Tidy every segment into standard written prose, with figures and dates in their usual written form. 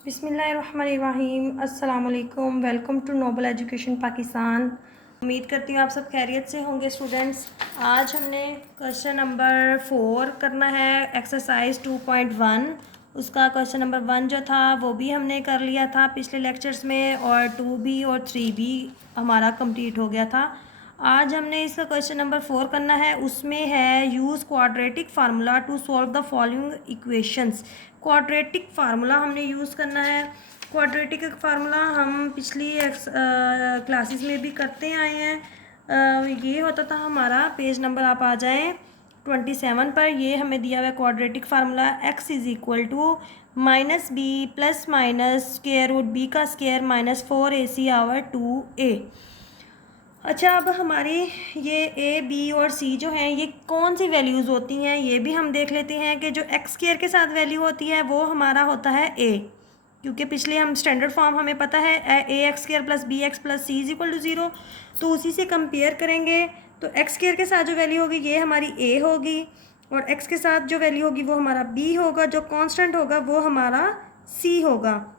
बिस्मिल्लाहिर्रहमानिर्रहीम। अस्सलाम वालेकुम। Welcome to noble education Pakistan. उम्मीद करती हूँ आप सब खैरियत से होंगे स्टूडेंट्स। आज हमने क्वेश्चन नंबर 4 करना है, एक्सरसाइज 2.1। उसका क्वेश्चन नंबर 1 जो था वो भी हमने कर लिया था पिछले लेक्चर्स में, और 2 भी और 3 भी हमारा कंप्लीट हो गया था। आज हमने इसका क्वेश्चन नंबर 4 करना है। उसमें है use quadratic formula to solve the following equations. Quadratic formula हमने यूज़ करना है। क्वाड्रेटिक फार्मूला हम पिछली क्लासेस में भी करते आए हैं। ये होता था हमारा, पेज नंबर आप आ जाएं 27 पर। ये हमें दिया हुआ है quadratic formula, x is equal to minus B plus minus square root B का square minus 4ac over 2a। अच्छा, अब हमारी ये ए बी और सी जो हैं ये कौन सी वैल्यूज़ होती हैं ये भी हम देख लेते हैं कि जो एक्स स्क्वायर के साथ वैल्यू होती है वो हमारा होता है ए, क्योंकि पिछले हम स्टैंडर्ड फॉर्म हमें पता है a x square plus b x plus c is equal to 0। तो उसी से कंपेयर करेंगे तो एक्स स्क्वायर के साथ जो वैल्यू होगी ये हमारी ए होगी, और एक्स के साथ जो वैल्यू होगी वो हमारा बी होगा, जो कांस्टेंट होगा वो हमारा सी होगा।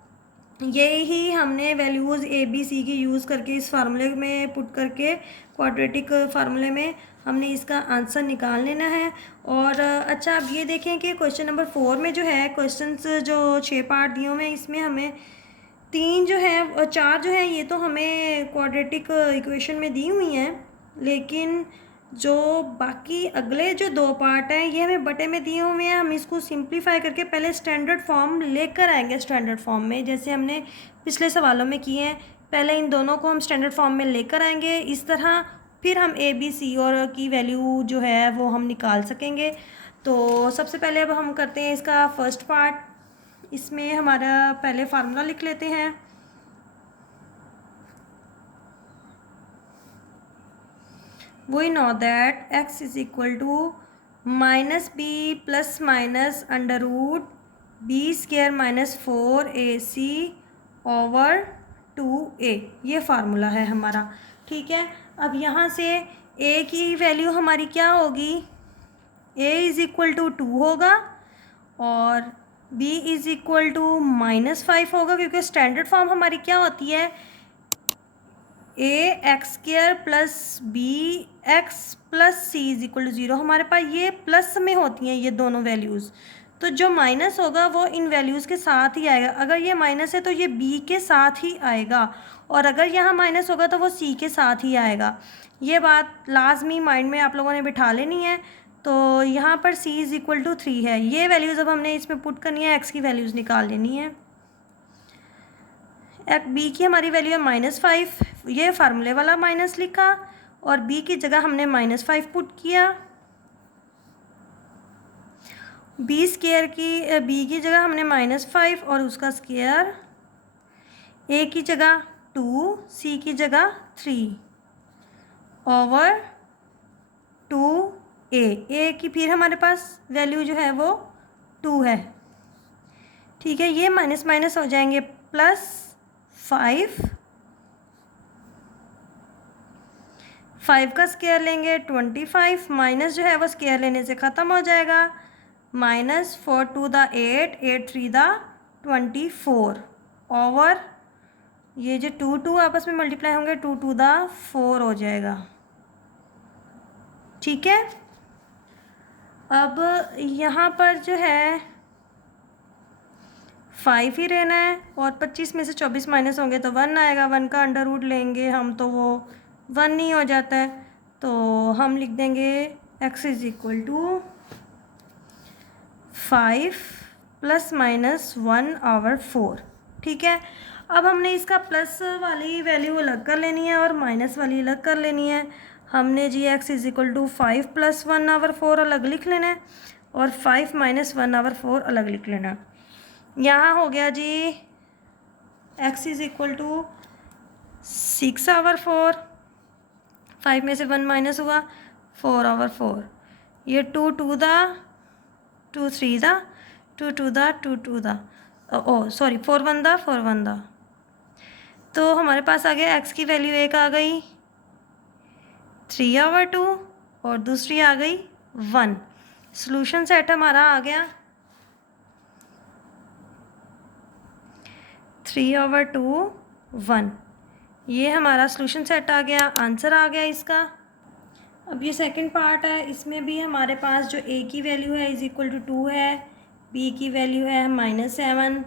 ये ही हमने वैल्यूज़ ए बी सी की यूज़ करके इस फार्मूले में पुट करके क्वाड्रेटिक फार्मूले में हमने इसका आंसर निकाल लेना है। और अच्छा, अब ये देखें कि क्वेश्चन नंबर 4 में जो है क्वेश्चंस जो 6 पार्ट दिए हुए हैं, इसमें हमें 3 जो है और 4 जो है ये तो हमें क्वाड्रेटिक इक्वेशन में दी हुई हैं, लेकिन जो बाकी अगले जो 2 पार्ट हैं ये हमें बटे में दिए हुए हैं। हम इसको सिंप्लीफाई करके पहले स्टैंडर्ड फॉर्म लेकर आएंगे। स्टैंडर्ड फॉर्म में जैसे हमने पिछले सवालों में किए हैं, पहले इन दोनों को हम स्टैंडर्ड फॉर्म में लेकर आएंगे इस तरह, फिर हम ए बी सी और की वैल्यू जो है वो हम निकाल सकेंगे। तो सबसे पहले अब हम करते हैं इसका फर्स्ट पार्ट। इसमें हमारा पहले फार्मूला लिख लेते हैं। We know that x is equal to minus b plus minus under root b square minus 4ac over 2a। ये फार्मूला है हमारा, ठीक है। अब यहाँ से a की वैल्यू हमारी क्या होगी, a इज़ इक्वल टू 2 होगा और b इज़ इक्वल टू -5 होगा, क्योंकि स्टैंडर्ड फॉर्म हमारी क्या होती है, a x square plus b x plus c is equal to 0। हमारे पास ये प्लस में होती हैं ये दोनों वैल्यूज़, तो जो माइनस होगा वो इन वैल्यूज़ के साथ ही आएगा। अगर ये माइनस है तो ये बी के साथ ही आएगा, और अगर यहाँ माइनस होगा तो वो सी के साथ ही आएगा। ये बात लाजमी माइंड में आप लोगों ने बिठा लेनी है। तो यहाँ पर सी इज़ इक्वल टू 3 है। ये वैल्यूज़ अब हमने इसमें पुट करनी है, एक्स की वैल्यूज़ निकाल लेनी है। बी की हमारी वैल्यू है -5, ये फार्मूले वाला माइनस लिखा और बी की जगह हमने -5 पुट किया। बी स्क्वायर की बी की जगह हमने -5 और उसका स्क्वायर, ए की जगह 2 सी की जगह 3 ओवर 2a। ए की फिर हमारे पास वैल्यू जो है वो 2 है, ठीक है। ये माइनस माइनस हो जाएंगे +5, 5 का स्क्वायर लेंगे 25, माइनस जो है वो स्क्वायर लेने से ख़त्म हो जाएगा, -4 2 द 8 8 3 द 24 ओवर ये जो 2 2 आपस में मल्टीप्लाई होंगे 2 2 द 4 हो जाएगा, ठीक है। अब यहाँ पर जो है 5 ही रहना है, और 25 में से 24 माइनस होंगे तो 1 आएगा। 1 का अंडर रूट लेंगे हम तो वो 1 नहीं हो जाता है, तो हम लिख देंगे x is equal to 5 ± 1 over 4, ठीक है। अब हमने इसका प्लस वाली वैल्यू अलग कर लेनी है और माइनस वाली अलग कर लेनी है। हमने जी x is equal to 5 + 1 over 4 अलग लिख लेना है और 5 - 1 ओवर 4 अलग लिख लेना है। यहाँ हो गया जी x is equal to 6 over 4, 5 में से 1 माइनस हुआ 4 ओवर 4, ये 2 2 दा 2 3 दा 2 2 दा 2 2 दा, ओ सॉरी 4 1 दा 4 1 दा। तो हमारे पास आ गया x की वैल्यू एक आ गई 3 ओवर 2 और दूसरी आ गई 1। सॉल्यूशन सेट हमारा आ गया 3/2 1। ये हमारा सॉल्यूशन सेट आ गया, आंसर आ गया इसका। अब ये सेकंड पार्ट है, इसमें भी हमारे पास जो a की वैल्यू है =2 है, b की वैल्यू है -7,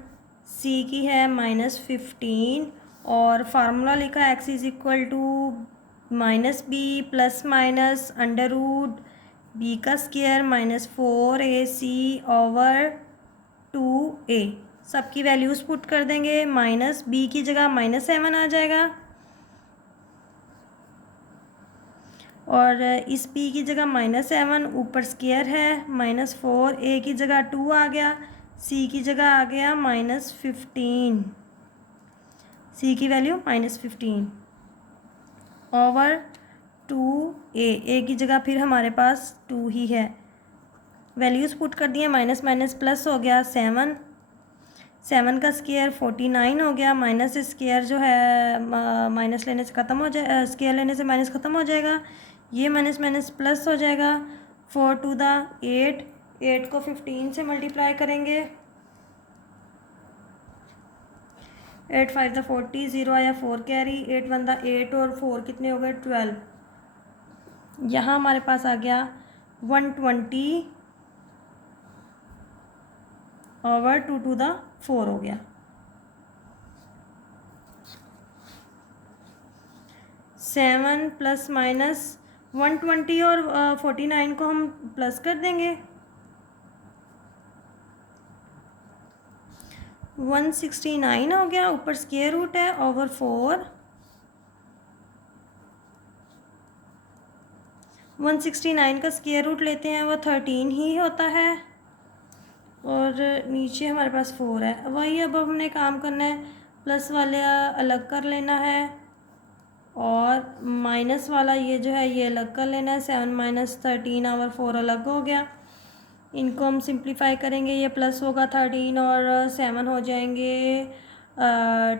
c की है -15 और फार्मूला लिखा है x -b plus minus under root b का स्क्वायर -4ac/2a। सबकी वैल्यूज़ पुट कर देंगे, -b की जगह -7 आ जाएगा और इस b की जगह -7 ऊपर स्क्वायर है, -4a की जगह 2 आ गया, c की जगह आ गया -15, c की वैल्यू -15 ओवर 2a की जगह फिर हमारे पास 2 ही है। वैल्यूज़ पुट कर दिए, माइनस माइनस प्लस हो गया 7 का स्क्वायर 49 हो गया, माइनस स्क्वायर जो है माइनस लेने से ख़त्म हो जाए, स्क्वायर लेने से माइनस ख़त्म हो जाएगा, ये माइनस माइनस प्लस हो जाएगा। 4 टू द 8 को 15 से मल्टीप्लाई करेंगे, 8 5 द 40, 0 आया 4 कैरी, 8 1 द 8 और 4 कितने हो गए 12। यहाँ हमारे पास आ गया 120 ओवर 2 टू द 4 हो गया। 7 प्लस माइनस 120 और 49 को हम प्लस कर देंगे, 169 हो गया, ऊपर स्क्वायर रूट है ओवर 4, 169 का स्क्वायर रूट लेते हैं वो 13 ही होता है और नीचे हमारे पास 4 है। वही अब हमने काम करना है, प्लस वाले अलग कर लेना है और माइनस वाला ये जो है ये अलग कर लेना है। 7 - 13 ओवर 4 अलग हो गया, इनको हम सिंप्लीफाई करेंगे, ये प्लस होगा 13 और 7 हो जाएंगे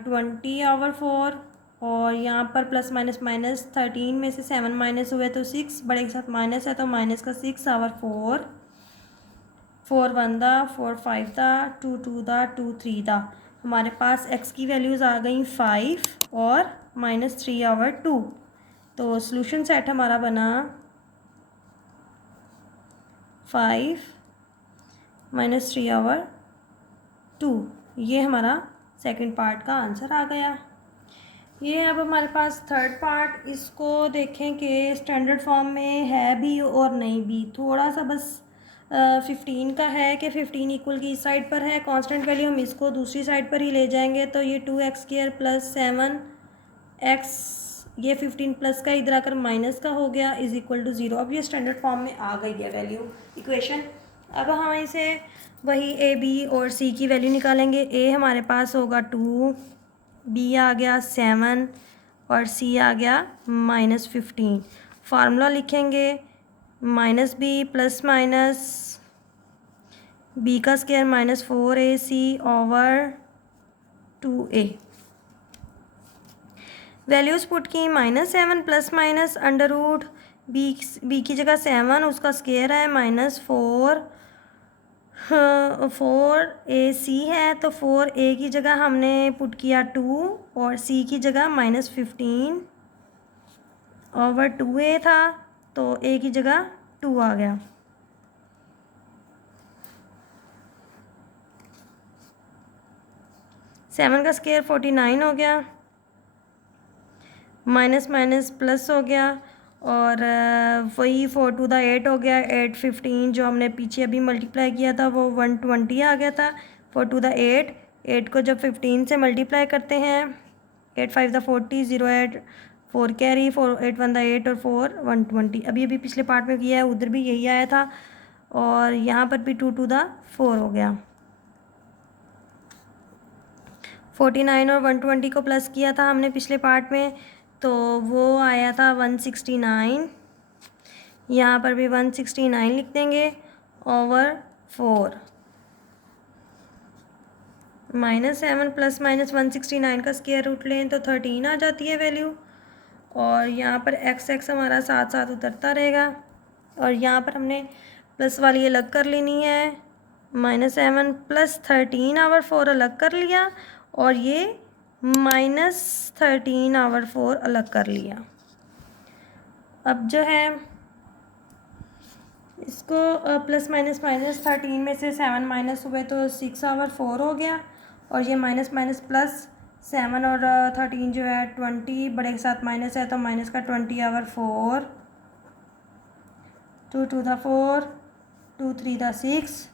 20 ओवर 4 और यहाँ पर प्लस माइनस माइनस 13 में से 7 माइनस हुए तो 6, बड़े के साथ माइनस है तो माइनस का 6 ओवर 4, 4 1 दा 4 5 दा 2 2 दा 2 3 दा। हमारे पास x की वैल्यूज़ आ गई 5 और -3/2। तो सॉल्यूशन सेट हमारा बना 5 -3/2। ये हमारा सेकंड पार्ट का आंसर आ गया। ये अब हमारे पास थर्ड पार्ट, इसको देखें कि स्टैंडर्ड फॉर्म में है भी और नहीं भी, थोड़ा सा बस 15 का है कि 15 इक्वल की इस साइड पर है, कांस्टेंट वैल्यू हम इसको दूसरी साइड पर ही ले जाएंगे तो ये 2x² प्लस 7x, ये 15 प्लस का इधर आकर माइनस का हो गया =0। अब ये स्टैंडर्ड फॉर्म में आ गई है वैल्यू इक्वेशन। अब हम इसे वही a b और c की वैल्यू निकालेंगे। a हमारे पास होगा 2, b आ गया 7 और c आ गया -15। फार्मूला लिखेंगे -b प्लस माइनस b का स्क्वायर -4ac/2a। वैल्यूज़ पुट की, -7 plus minus under root b की जगह 7, उसका स्क्वायर है -4ac है तो 4a की जगह हमने पुट किया 2 और c की जगह -15/2a था तो a की जगह 2 आ गया। सेवन का स्क्वायर 49 हो गया, माइनस माइनस प्लस हो गया और वही 4 टू द 8 हो गया, 8 15 जो हमने पीछे अभी मल्टीप्लाई किया था वो 120 आ गया था। 4 टू द 8 को जब 15 से मल्टीप्लाई करते हैं, 8 5 द 40, 0 8 4 कैरी, 4 8 1 द 8 और 4 120। अभी अभी पिछले पार्ट में किया है, उधर भी यही आया था और यहाँ पर भी 2 टू द 4 हो गया। 49 और 120 को प्लस किया था हमने पिछले पार्ट में तो वो आया था 169, यहाँ पर भी 169 लिख देंगे ओवर 4। -7 प्लस माइनस 169 का स्क्वायर रूट लें तो 13 आ जाती है वैल्यू और यहाँ पर x हमारा साथ साथ उतरता रहेगा और यहाँ पर हमने प्लस वाली अलग कर लेनी है, -7 प्लस 13/4 अलग कर लिया और ये -13/4 अलग कर लिया। अब जो है इसको प्लस माइनस माइनस 13 में से 7 माइनस हुए तो 6/4 हो गया, और ये माइनस माइनस प्लस 7 और 13 जो है 20, बड़े के साथ माइनस है तो माइनस का 20/4, 2 2 द 4, 2 3 द 6,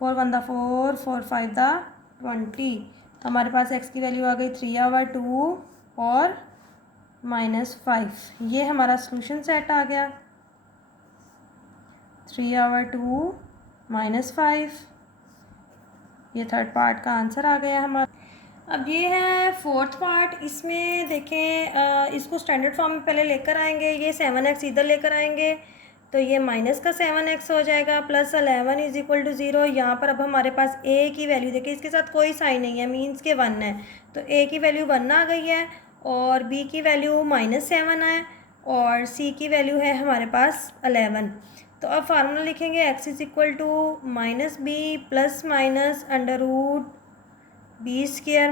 4 1 द 4, 4 5 द 20। हमारे पास x की वैल्यू आ गई 3/2 और -5। ये हमारा सोल्यूशन सेट आ गया 3/2 -5। ये थर्ड पार्ट का आंसर आ गया हमारा। अब ये है फोर्थ पार्ट। इसमें देखें इसको स्टैंडर्ड फॉर्म में पहले लेकर आएंगे, ये 7x इधर लेकर आएंगे तो ये माइनस का 7x हो जाएगा, प्लस 11 = 0। यहाँ पर अब हमारे पास a की वैल्यू देखिए, इसके साथ कोई साइन नहीं है, मीन्स के 1 है, तो a की वैल्यू 1 आ गई है और b की वैल्यू -7 है और c की वैल्यू है हमारे पास 11। तो अब फार्मूला लिखेंगे x = -b plus minus √b²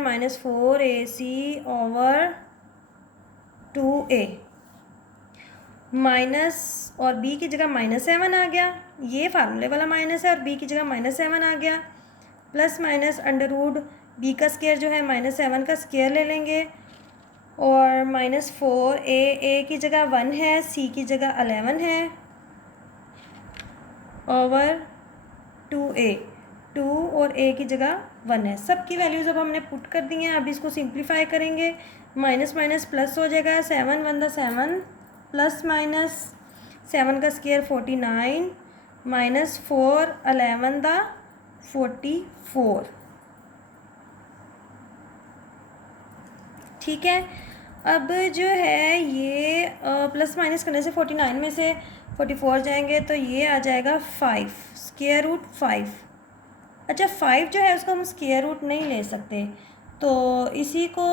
-4ac/2a। Minus और b की जगह -7 आ गया, ये फार्मूले वाला माइनस है, और b की जगह -7 आ गया, प्लस माइनस √b का स्क्वायर जो है -7 का स्क्वायर ले लेंगे, और -4a की जगह 1 है, c की जगह 11 है, ओवर 2a, 2 और a की जगह 1 है। सब की वैल्यूज़ अब हमने पुट कर दी हैं। अब इसको सिंप्लीफाई करेंगे, माइनस माइनस प्लस हो जाएगा, 7 1 द 7 प्लस माइनस 7 का स्क्वायर 49 -4 11 द 44। ठीक है, अब जो है ये प्लस माइनस करने से 49 में से 44 जाएंगे तो ये आ जाएगा 5 √5। अच्छा 5 जो है उसको हम स्क्वायर रूट नहीं ले सकते, तो इसी को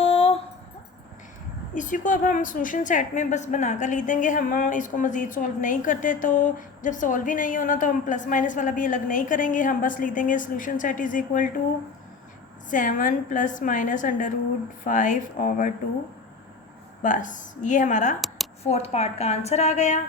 अब हम सोल्यूशन सेट में बस बना कर लिख देंगे। हम इसको मज़ीद सॉल्व नहीं करते, तो जब सॉल्व ही नहीं होना तो हम प्लस माइनस वाला भी अलग नहीं करेंगे, हम बस लिख देंगे सोल्यूशन सेट = 7 + -√5/2। बस ये हमारा फोर्थ पार्ट का आंसर आ गया।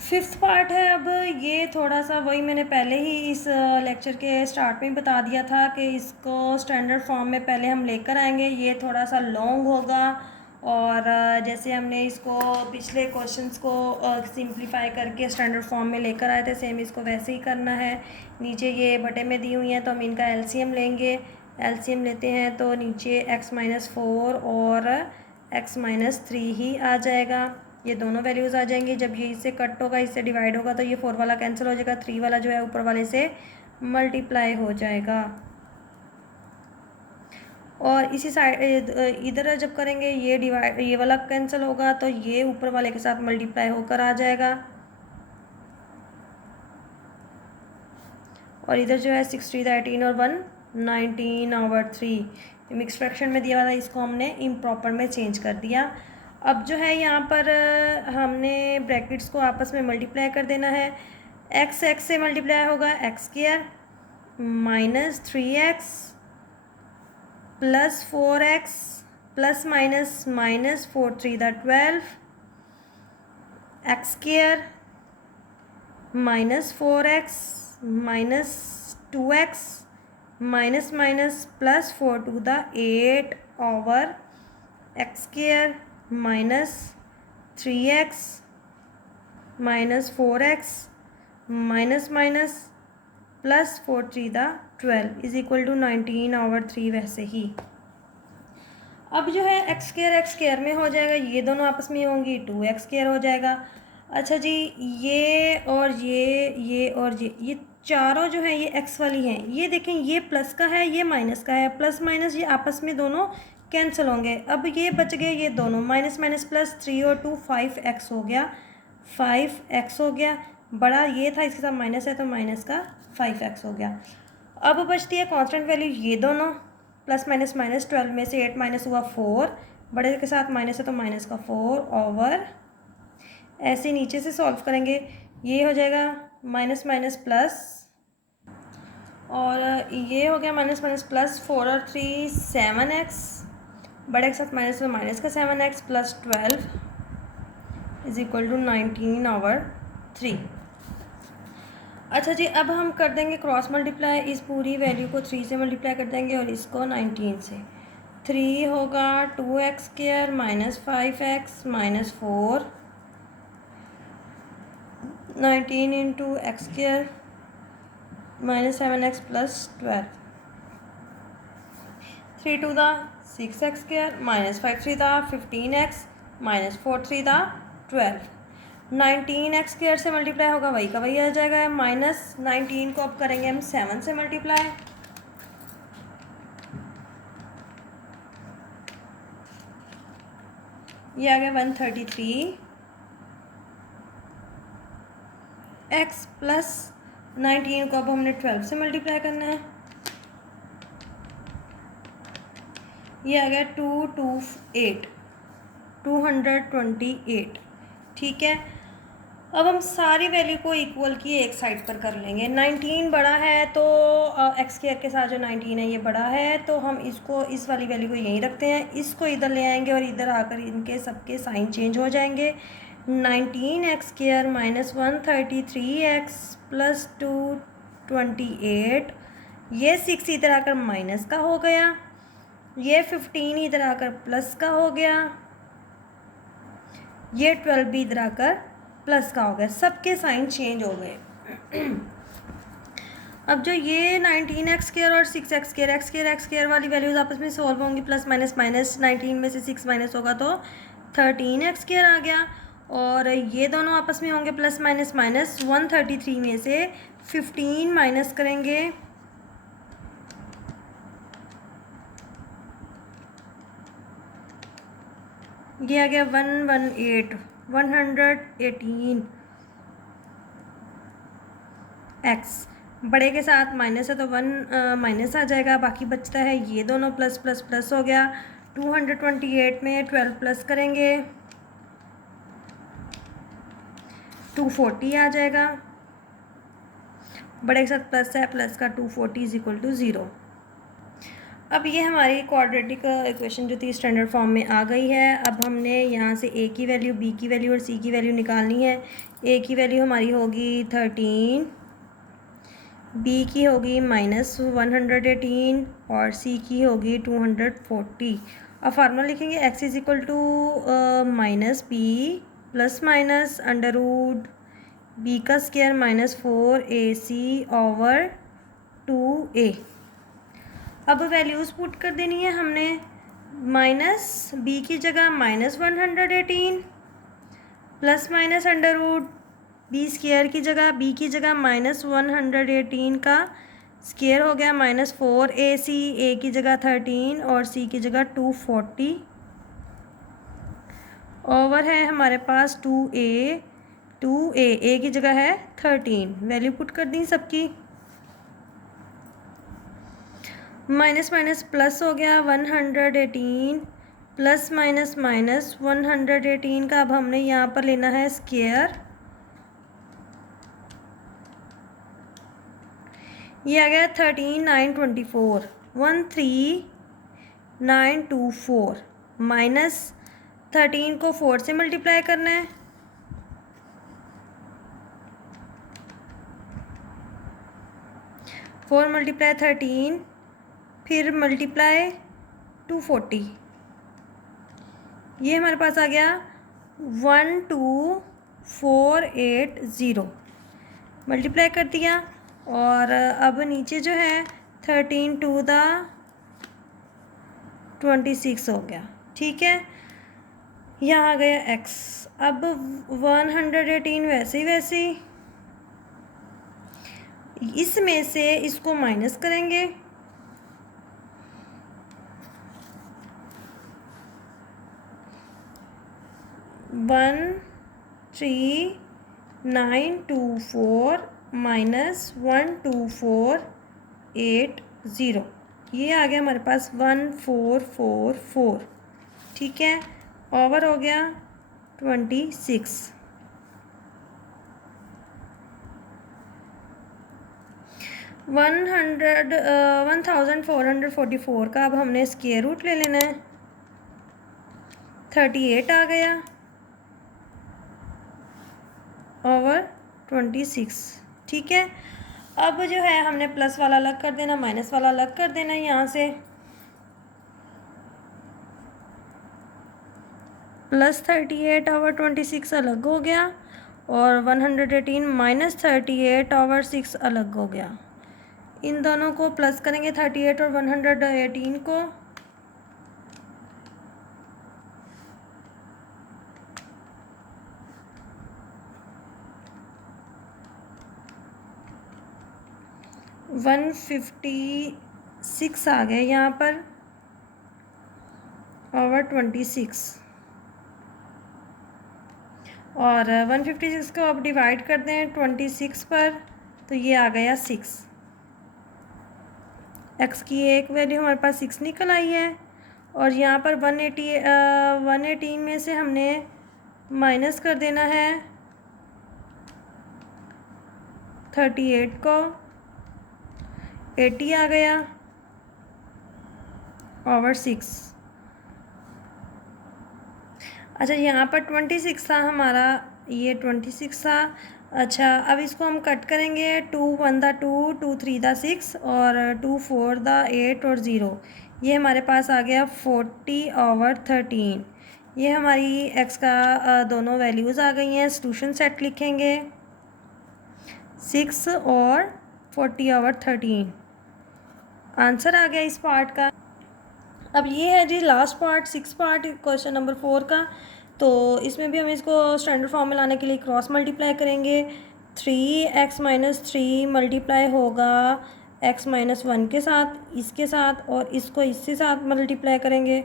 फिफ्थ पार्ट है, अब ये थोड़ा सा वही मैंने पहले ही इस लेक्चर के स्टार्ट में बता दिया था कि इसको स्टैंडर्ड फॉर्म में पहले हम लेकर आएंगे। ये थोड़ा सा लॉन्ग होगा, और जैसे हमने इसको पिछले क्वेश्चंस को सिंप्लीफाई करके स्टैंडर्ड फॉर्म में लेकर आए थे, सेम इसको वैसे ही करना है। नीचे ये बटे में दी हुई हैं तो हम इनका एलसीएम लेंगे। एलसीएम लेते हैं तो नीचे x-4 और x-3 ही आ जाएगा। ये दोनों वैल्यूज़ आ जाएंगी। जब ये इससे कट होगा, इससे डिवाइड होगा, तो ये 4 वाला कैंसिल हो जाएगा, 3 वाला जो है ऊपर वाले से मल्टीप्लाई हो जाएगा। और इसी साइड इधर जब करेंगे ये डिवाइड, ये वाला कैंसिल होगा तो ये ऊपर वाले के साथ मल्टीप्लाई होकर आ जाएगा। और इधर जो है 6 3 18 और 1 19/3 मिक्स फ्रैक्शन में दिया हुआ था, इसको हमने इम्प्रॉपर में चेंज कर दिया। अब जो है यहाँ पर हमने ब्रैकेट्स को आपस में मल्टीप्लाई कर देना है। x से मल्टीप्लाई होगा x² -3x + 4x plus minus -4 3 the 12 x² -4x -2x minus minus plus 4 2 the 8 over x² -3x -4x minus minus plus 4 3 the 12 = 19/3 वैसे ही। अब जो है x² में हो जाएगा, ये दोनों आपस में होंगी 2x² हो जाएगा। अच्छा जी, ये और ये और ये चारों जो है ये x वाली हैं। ये देखें, ये प्लस का है, ये माइनस का है, प्लस माइनस ये आपस में दोनों कैंसिल होंगे। अब ये बच गए ये दोनों, माइनस माइनस प्लस 3 और 2 5x हो गया, 5x हो गया। बड़ा ये था, इसके साथ माइनस है तो माइनस का 5x हो गया। अब बचती है कांस्टेंट वैल्यू ये दोनों, प्लस माइनस -12 में से 8 माइनस हुआ 4, बड़े के साथ माइनस है तो माइनस का 4 ओवर, ऐसे नीचे से सॉल्व करेंगे, ये हो जाएगा माइनस माइनस प्लस और ये हो गया माइनस माइनस प्लस, 4 और 3 7x, बड़े के साथ माइनस में माइनस का 7x plus 12 is equal to 19/3। अच्छा जी, अब हम कर देंगे क्रॉस मल्टीप्लाई, इस पूरी वैल्यू को 3 से मल्टीप्लाई कर देंगे और इसको 19 से। 3 होगा 2x² minus 5x minus 4, 19 into x² minus 7x plus 12, 3 to the 6x² minus 5 3 the 15x minus 4 3 the 12, 19x² से मल्टीप्लाई होगा वही का वही आ जाएगा, माइनस 19 को अब करेंगे हम 7 से मल्टीप्लाई, ये आ गया 133x प्लस 19 को अब हमने 12 से मल्टीप्लाई करना है, ये आ गया 228। ठीक है, अब हम सारी वैल्यू को इक्वल की एक साइड पर कर लेंगे। 19 बड़ा है तो x² के साथ जो 19 है ये बड़ा है, तो हम इसको इस वाली वैल्यू को यहीं रखते हैं, इसको इधर ले आएंगे और इधर आकर इनके सबके साइन चेंज हो जाएंगे। 19x² माइनस 133x प्लस 228, ये 6 इधर आकर माइनस का हो गया, ये 15 इधर आकर प्लस का हो गया, ये 12 भी इधर आकर प्लस का हो गया, सबके साइन चेंज हो गए। अब जो ये 19x² और 6x² x² वाली वैल्यूज आपस में सॉल्व होंगी, प्लस माइनस माइनस, 19 में से 6 माइनस होगा तो 13x² आ गया, और ये दोनों आपस में होंगे प्लस माइनस माइनस, 133 में से 15 माइनस करेंगे, ये आ गया 118x, बड़े के साथ माइनस है तो 1 माइनस आ जाएगा, बाकी बचता है ये दोनों प्लस प्लस प्लस हो गया। 228 में 12 प्लस करेंगे 240 आ जाएगा, बड़े के साथ प्लस है, प्लस का 240 इज इक्वल टू 0। अब ये हमारी क्वाड्रेटिक इक्वेशन जो थी स्टैंडर्ड फॉर्म में आ गई है। अब हमने यहाँ से a की वैल्यू, b की वैल्यू और c की वैल्यू निकालनी है। a की वैल्यू हमारी होगी 13, b की होगी माइनस 118 और c की होगी 240। अब फार्मूला लिखेंगे x is equal to minus b plus minus under root b का square minus 4ac over 2a। अब वैल्यूज़ पुट कर देनी है हमने, माइनस b की जगह minus 118 plus minus under root b square की जगह b की जगह माइनस 118 का स्क्वायर हो गया माइनस 4ac, a की जगह 13 और c की जगह 240 ओवर है हमारे पास 2a की जगह है 13, वैल्यू पुट कर दी सबकी, माइनस माइनस प्लस हो गया 118 प्लस माइनस माइनस 118 का अब हमने यहाँ पर लेना है स्क्वायर, ये आ गया 13924 13924 माइनस 13 को 4 से मल्टीप्लाई करना है, फोर मल्टीप्लाई 13 फिर मल्टीप्लाई 240, ये हमारे पास आ गया 12480, मल्टीप्लाई कर दिया, और अब नीचे जो है 13 टू द 26 हो गया। ठीक है, यहाँ आ गया x। अब 118 वैसे ही इसमें से इसको माइनस करेंगे, 13924 माइनस 12480, ये आ गया हमारे पास 1444। ठीक है, ओवर हो गया 26। 1444 का अब हमने स्क्वायर रूट ले लेना है। 38 आ गया ओवर 26। ठीक है, अब जो है हमने प्लस वाला अलग कर देना, माइनस वाला अलग कर देना। यहाँ से प्लस 38 ओवर 26 अलग हो गया और 118 माइनस 38 ओवर 6 अलग हो गया। इन दोनों को प्लस करेंगे 38 और 118 को, वन 156 आ गए यहाँ पर ओवर 26 और 156 को अब डिवाइड कर दें 26 पर तो ये आ गया 6। एक्स की एक वैल्यू हमारे पास 6 निकल आई है और यहाँ पर 118 में से हमने माइनस कर देना है 38 को, 80 आ गया ओवर 6। अच्छा, यहाँ पर 26 था हमारा, ये 26 था। अच्छा, अब इसको हम कट करेंगे। 2 1 दा 2, 2 3 दा 6 और 2 4 दा 8 और 0। ये हमारे पास आ गया 40 ओवर 13। ये हमारी एक्स का दोनों वैल्यूज़ आ गई हैं। सॉल्यूशन सेट लिखेंगे 6 और 40 ओवर 13। आंसर आ गया इस पार्ट का। अब ये है जी last part, 6 part question number 4 का। तो इसमें भी हम इसको स्टैंडर्ड फॉर्म में लाने के लिए क्रॉस मल्टीप्लाई करेंगे। 3x माइनस 3 मल्टीप्लाई होगा x माइनस 1 के साथ, इसके साथ, और इसको इसके साथ मल्टीप्लाई करेंगे।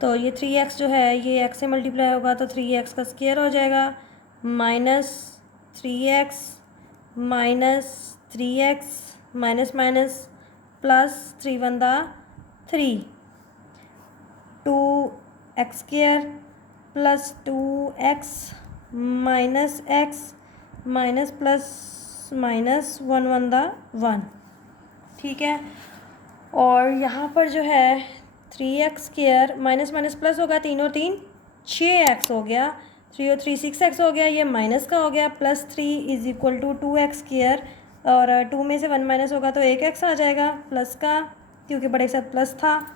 तो ये 3x जो है ये x से मल्टीप्लाई होगा तो 3x का स्क्वायर हो जाएगा, minus 3x minus 3x minus minus plus 3 1 दा 3, 2x square plus 2x minus x minus plus minus 1 1 दा 1। ठीक है, और यहाँ पर जो है 3x square minus minus plus होगा, 3 और 3 6x हो गया, 3 और 3 6x हो गया, ये माइनस का हो गया, plus 3 is equal to 2x square और 2 में से 1 माइनस होगा तो 1x आ जाएगा प्लस का, क्योंकि बड़े के साथ प्लस था।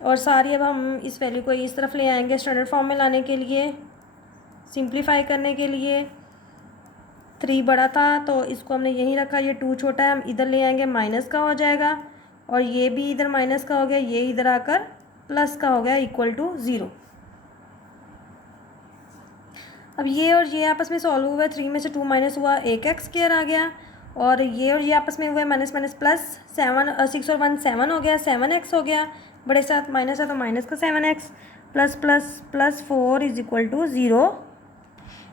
और सारी अब हम इस वैल्यू को इस तरफ ले आएंगे स्टैंडर्ड फॉर्म में लाने के लिए, सिंप्लीफाई करने के लिए। 3 बड़ा था तो इसको हमने यहीं रखा, ये 2 छोटा है, हम इधर ले आएंगे माइनस का हो जाएगा, और ये भी इधर माइनस का हो गया, ये इधर आकर प्लस का हो गया इक्वल टू 0। अब ये और ये आपस में सॉल्व हुआ है, 3 में से 2 माइनस हुआ, 1x स्क्वायर आ गया, और ये आपस में हुआ है माइनस माइनस प्लस, 6 और 1 7 हो गया, 7x हो गया, बड़े साथ माइनस है तो माइनस का 7x plus plus plus 4 is equal to 0।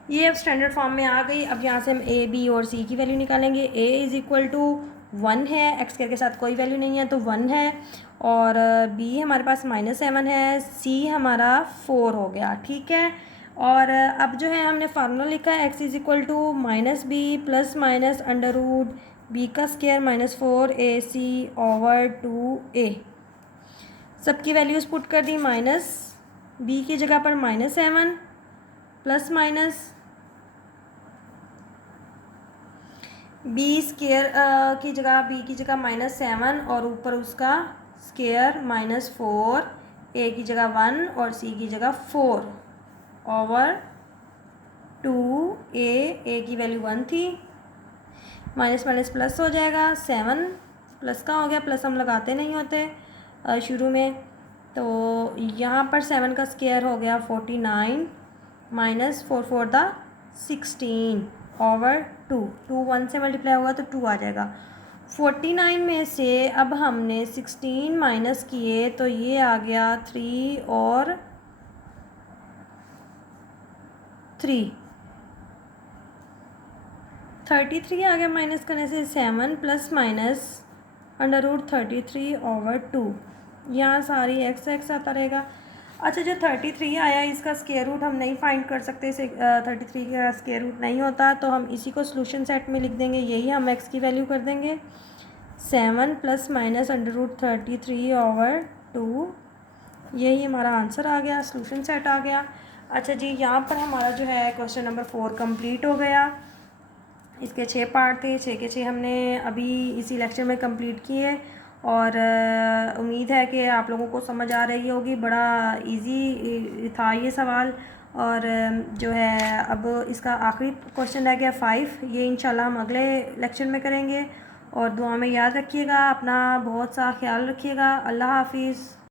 ये अब स्टैंडर्ड फॉर्म में आ गई। अब यहाँ से हम a b और c की वैल्यू निकालेंगे। a इज इक्वल टू 1 है, x स्क्वायर के साथ कोई वैल्यू नहीं है तो 1 है, और b हमारे पास -7 है, c हमारा 4 हो गया। ठीक है, और अब जो है हमने फार्मूला लिखा है x is equal to minus B plus minus under root B का square minus 4ac over 2a। सबकी वैल्यूज़ पुट कर दी, माइनस बी की जगह पर -7 प्लस माइनस बी स्क्वायर की जगह -7 और ऊपर उसका स्क्वायर -4, a की जगह 1 और c की जगह 4 ओवर 2a की वैल्यू 1 थी, माइनस माइनस प्लस हो जाएगा, 7 प्लस का हो गया, प्लस हम लगाते नहीं होते शुरू में, तो यहाँ पर 7 का स्क्वायर हो गया 49 माइनस 4 4 दा 16 ओवर 2 1 से मल्टीप्लाई होगा तो 2 आ जाएगा। 49 में से अब हमने 16 माइनस किए तो ये आ गया 3 और 3, 33 आ गया माइनस करने से, 7 plus minus under root 33 over 2। यहाँ सारी x आता रहेगा। अच्छा, जो 33 आया इसका स्क्वायर रूट हम नहीं फाइंड कर सकते, इसे 33 का स्क्वायर रूट नहीं होता, तो हम इसी को सॉल्यूशन सेट में लिख देंगे। यही हम x की वैल्यू कर देंगे 7 + -√33/2। यही हमारा आंसर आ गया, सॉल्यूशन सेट आ गया। अच्छा जी, यहाँ पर हमारा जो है क्वेश्चन नंबर 4 कंप्लीट हो गया। इसके 6 पार्ट थे, 6 के 6 हमने अभी इसी लेक्चर में कंप्लीट किए और उम्मीद है कि आप लोगों को समझ आ रही होगी। बड़ा इजी था ये सवाल। और जो है अब इसका आखिरी क्वेश्चन रह गया 5, ये इंशाल्लाह हम अगले लेक्चर में करेंगे। और दुआ में याद रखिएगा, अपना बहुत सा ख्याल रखिएगा। अल्लाह हाफिज़।